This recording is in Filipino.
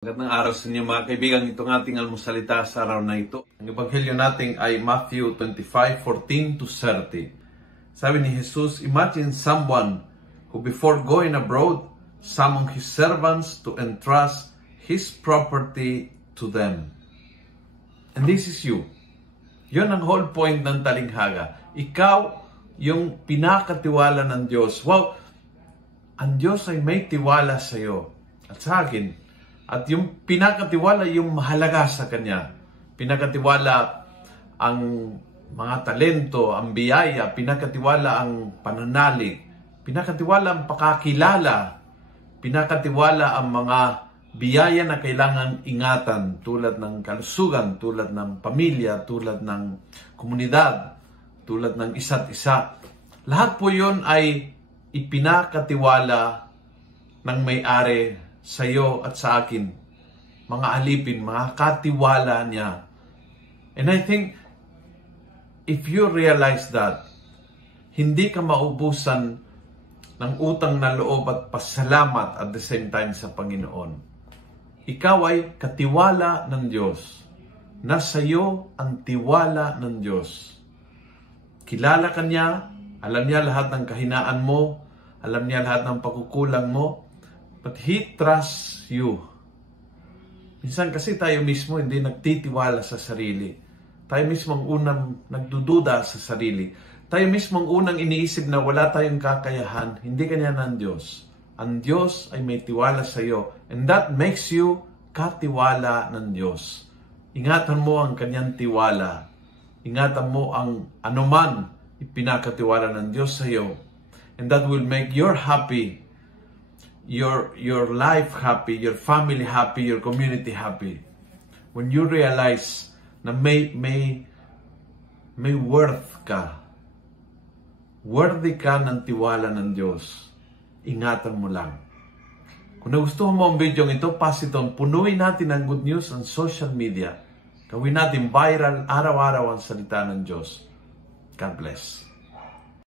Magandang araw sa inyo mga kaibigan. Itong ating almusalita sa araw na ito. Ang ebanghelyo natin ay Matthew 25:14-30. Sabi ni Jesus, imagine someone who before going abroad summoned his servants to entrust his property to them. And this is you. Yun ang whole point ng talinghaga. Ikaw yung pinakatiwala ng Diyos. Wow! Ang Diyos ay may tiwala sa iyo at sa akin. At yung pinakatiwala, yung mahalaga sa Kanya. Pinakatiwala ang mga talento, ang biyaya, pinakatiwala ang pananalig, pinakatiwala ang pakakilala, pinakatiwala ang mga biyaya na kailangan ingatan tulad ng kalusugan, tulad ng pamilya, tulad ng komunidad, tulad ng isa't isa. Lahat po yun ay ipinakatiwala ng may-ari sa iyo at sa akin, mga alipin, mga katiwala niya. And I think, if you realize that, hindi ka maubusan ng utang na loob at pasalamat at the same time sa Panginoon. Ikaw ay katiwala ng Diyos. Nasa iyo ang tiwala ng Diyos. Kilala ka niya, alam niya lahat ng kahinaan mo, alam niya lahat ng pagkukulang mo, but He trusts you. Minsan kasi tayo mismo hindi nagtitiwala sa sarili. Tayo mismo ang unang nagdududa sa sarili. Tayo mismo ang unang iniisip na wala tayong kakayahan. Hindi kanya ng Diyos. Ang Diyos ay may tiwala sa iyo. And that makes you katiwala ng Diyos. Ingatan mo ang kanyang tiwala. Ingatan mo ang anuman ipinakatiwala ng Diyos sa iyo. And that will make you happy. Your life happy, your family happy, your community happy. When you realize na may worth ka, worthy ka ng tiwala ng Diyos, ingatan mo lang. Kung nagustuhan mo ang video ito, pass it on. Punuin natin ang good news on social media. Gawin natin viral, araw-araw ang salita ng Diyos. God bless.